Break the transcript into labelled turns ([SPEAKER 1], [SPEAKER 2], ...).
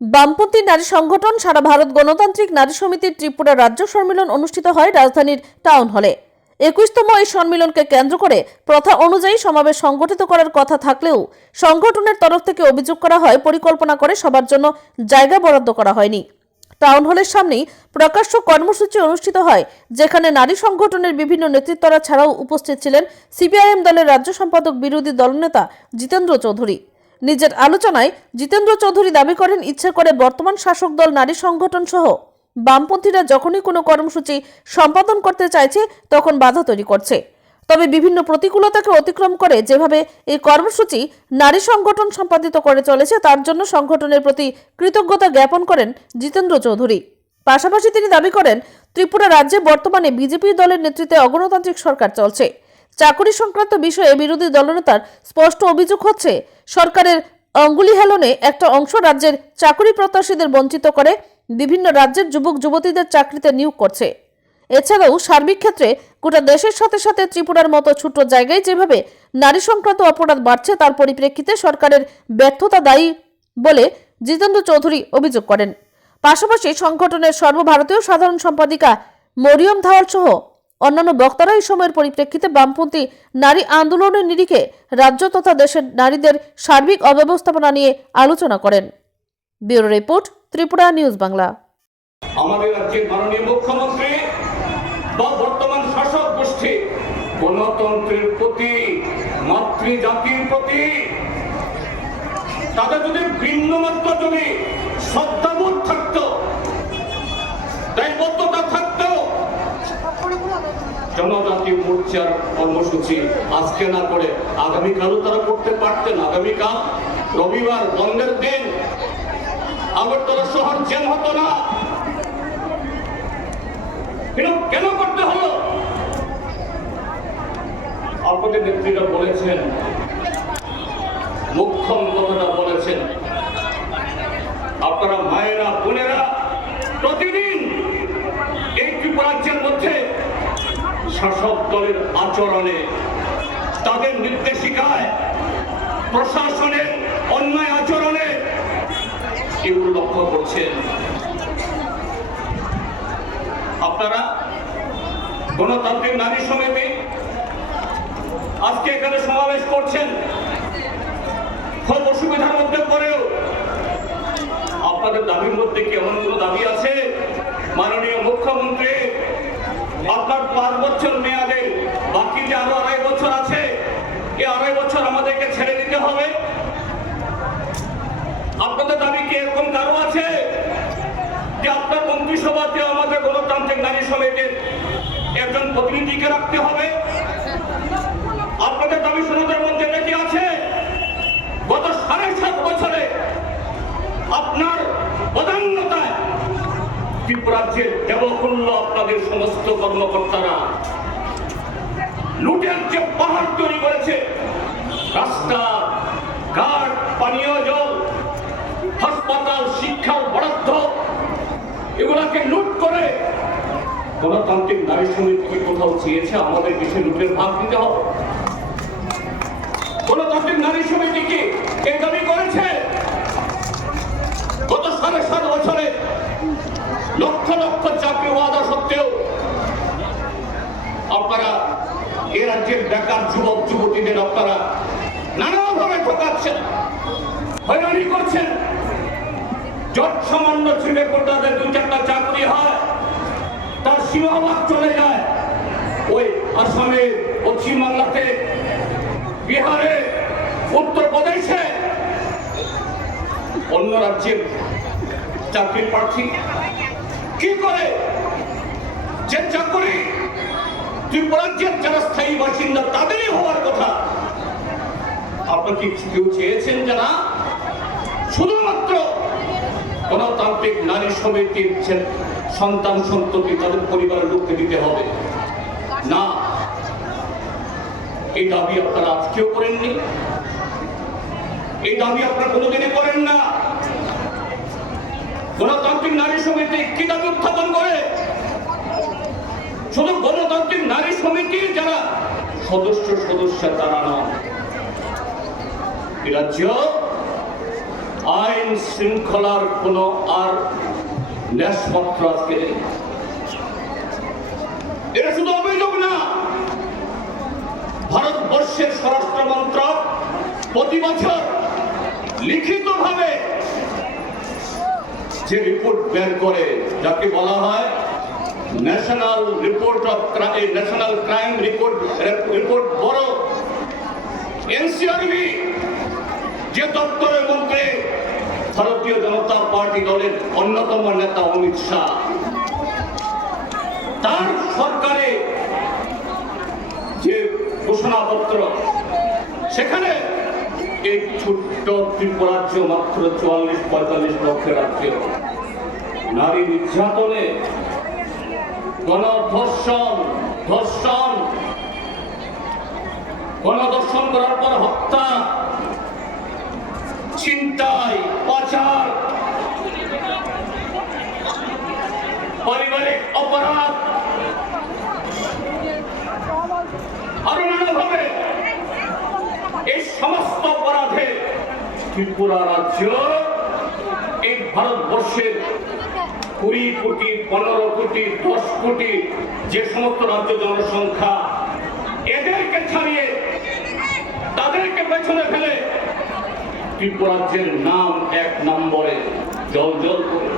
[SPEAKER 1] বামপন্থী নারী সংগঠন সারা ভারত গণতান্ত্রিক নারী সমিতির ত্রিপুরা রাজ্য সম্মেলন অনুষ্ঠিত হয় রাজধানীর টাউন হলে। একুশতম এই সম্মেলনকে কেন্দ্র করে প্রথা অনুযায়ী সমাবেশ সংগঠিত করার কথা থাকলেও সংগঠনের তরফ থেকে অভিযোগ করা হয়, পরিকল্পনা করে সবার জন্য জায়গা বরাদ্দ করা হয়নি। টাউন হলের সামনেই প্রকাশ্য কর্মসূচি অনুষ্ঠিত হয়, যেখানে নারী সংগঠনের বিভিন্ন নেতৃত্বরা ছাড়াও উপস্থিত ছিলেন সিপিআইএম দলের রাজ্য সম্পাদক বিরোধী দলনেতা জিতেন্দ্র চৌধুরী। নিজের আলোচনায় জিতেন্দ্র চৌধুরী দাবি করেন, ইচ্ছে করে বর্তমান শাসক দল, নারী সংগঠন সহ বামপন্থীরা যখনই কোনো কর্মসূচি সম্পাদন করতে চাইছে, তখন বাধা তৈরি করছে। তবে বিভিন্ন প্রতিকূলতাকে অতিক্রম করে যেভাবে এই কর্মসূচি নারী সংগঠন সম্পাদিত করে চলেছে, তার জন্য সংগঠনের প্রতি কৃতজ্ঞতা জ্ঞাপন করেন জিতেন্দ্র চৌধুরী। পাশাপাশি তিনি দাবি করেন, ত্রিপুরা রাজ্যে বর্তমানে বিজেপি দলের নেতৃত্বে অগণতান্ত্রিক সরকার চলছে। চাকরি সংক্রান্ত বিষয়ে বিরোধী দলনেতার স্পষ্ট অভিযোগ হচ্ছে, সরকারের অঙ্গুলি হেলনে একটা অংশ রাজ্যের চাকরি প্রত্যাশীদের বঞ্চিত করে, বিভিন্ন রাজ্যের যুবক যুবতীদের চাকরিতে নিয়োগ করছে। এছাড়াও সার্বিক ক্ষেত্রে গোটা দেশের সাথে সাথে ত্রিপুরার মতো ছোট জায়গায় যেভাবে নারী সংক্রান্ত অপরাধ বাড়ছে, তার পরিপ্রেক্ষিতে সরকারের ব্যর্থতা দায়ী বলে জিতেন্দ্র চৌধুরী অভিযোগ করেন। পাশাপাশি সংগঠনের সর্বভারতীয় সাধারণ সম্পাদিকা মরিয়ম ধাওয়াল সহ অন্যান্য বক্তারা এই সময়ের পরিপ্রেক্ষিতে বামপন্থী নারী আন্দোলনের নিরিখে রাজ্য তথা দেশের নারীদের সার্বিক অব্যবস্থাপনা নিয়ে আলোচনা করেন। Bureau report, Tripura news Bangla.
[SPEAKER 2] আমাদের রাজ্যের মাননীয় মুখ্যমন্ত্রী বা বর্তমান শাসক গোষ্ঠী, গণতন্ত্রের প্রতি প্রতি, তাদের যদি ভিন্নমাত্র যদি শ্রদ্ধাবোধ দায়বদ্ধতা জনজাতি মোর্চার কর্মসূচি আজকে না করে আগামীকালও তারা করতে পারতেন। আগামীকাল রবিবার, বন্ধের দিন। আগরতলা শহর জ্যাম হতো না। কেন করতে হলো? আপনাদের নেত্রীরা বলেছেন। মুখ্যম কথাটা বলেছেন, আপনারা মায়েরা বোনেরা প্রতিদিন এই ত্রিপুরাজ্যের মধ্যে শাসক দলের আচরণে, তাদের নির্দেশিকায়, প্রশাসনের অন্যায় আচরণে এগুলো লক্ষ্য করছেন। আপনারা গণতান্ত্রিক নারী সমিতি আজকে এখানে সমাবেশ করছেন। খুব অসুবিধার মধ্যে পড়েও আপনাদের দাবির মধ্যে কি এমন কোনো দাবি আছে? মাননীয় মুখ্যমন্ত্রী আপনার পাঁচ বছর মেয়াদে বাকি যে আরও আড়াই বছর আছে, এই আড়াই বছর আমাদেরকে ছেড়ে দিতে হবে। আপনাদের দাবি কি এরকম কারও আছে? যে আপনার মন্ত্রিসভাতে আমাদের গণতান্ত্রিক নারী সমিতির একজন প্রতিনিধিকে রাখতে হবে আপনাদের দাবি শুরুদের মধ্যে এটা কি আছে গত সাড়ে সাত বছরে আপনার প্রধান্যতায় ত্রিপুরাজ্যের দেবকুল্য আপনাদের সমস্ত কর্মকর্তারা লুটের যে পাহাড় তৈরি করেছে, রাস্তা, ঘাট, পানীয় জল, হাসপাতাল, শিক্ষার বরাদ্দ, এগুলাকে লুট করে গণতান্ত্রিক নারী সমিতি কোথাও চেয়েছে আমাদের দেশে লুটের ভাগ দিতে হবে। গণতান্ত্রিক নারী সমিতি কি এই দাবি করেছে? গত সাড়ে সাত বছরে লক্ষ লক্ষ চাকরি ওয়াদা সত্ত্বেও আপনারা এ রাজ্যের বেকার যুবক, যুবতীদের আপনারা নানাভাবে ঠকাচ্ছেন, হয়রানি করছেন। যত সামান্য ছেলে কোটাদের দু চারটা চাকরি হয়, তার সীমাভাগ চলে যায়। ওই আসামে পশ্চিমবাংলাতে, বিহারে, উত্তরপ্রদেশে অন্য রাজ্যের চাকরির প্রার্থী কি করে? যে চাকরি ত্রিপুরাজ্যের যারা স্থায়ী বাসিন্দা, তাদেরই হওয়ার কথা। আপনার কি কেউ চেয়েছেন যারা শুধুমাত্র গণতান্ত্রিক নারী সমিতির ছে- সন্তান, সন্ততি, তাদের পরিবারের লোককে দিতে হবে। না, এই দাবি আপনারা আজকেও করেননি। এই দাবি আপনারা কোনোদিনই করেন না। গণতান্ত্রিক নারী সমিতি কি দাবি উত্থাপন করে? শুধু গণতান্ত্রিক নারী সমিতির যারা সদস্য সদস্য তারা নয়। রাজ্য? আইন শৃঙ্খলার কোনো আর ন্যাসপত্র আজকে এটা শুধু অভিযোগ না, ভারতবর্ষের স্বরাষ্ট্র মন্ত্রক প্রতি বছর লিখিতভাবে যে রিপোর্ট বের করে, যাকে বলা হয় national report of national crime report report বড়। এনসিআরবি যে দপ্তরের মন্ত্রী ভারতীয় জনতা পার্টি দলের অন্যতম নেতা অমিত শাহ, তার সরকারে যে ঘোষণাপত্র, সেখানে এই ছোট্ট ত্রিপুরাজ্য মাত্র চুয়াল্লিশ পঁয়তাল্লিশ লক্ষের রাজ্য। নারী নির্যাতনে গণধর্ষণ, ধর্ষণ, গণধর্ষণ করার পর হত্যা চিন্তাই পাচার পারিবারিক অপরাধ আরও নানাভাবে এই অপরাধে ত্রিপুরা রাজ্য, এই ভারতবর্ষের কুড়ি কোটি, পনেরো কোটি, দশ কোটি যে সমস্ত রাজ্য জনসংখ্যা এদেরকে ছাড়িয়ে তাদেরকে পেছনে ফেলে ত্রিপুরাজ্যের নাম এক নম্বরে জল জল করে।